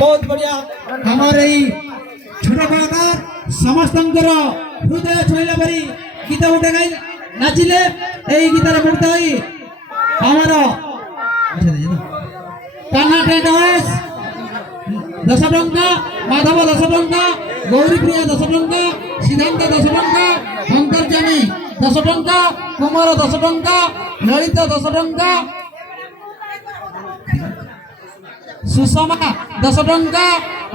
बहुत बढ़िया हमारे छोट कलाकार समस्त हृदय छुईला परी गीत गोटे गाई नाचिले गीतार मुक्त आमर कान्हा टेंट हाउस 10 टंका, माधव 10 टंका, गौरीप्रिया 10 टंका, सिद्धांत 10 टंका, अंतर्जामी 10 टंका, कुमार 10 टंका, ललित 10 टंका, सुषमा 10 टंका,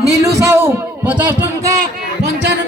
नीलू साहू 50 टंका, 55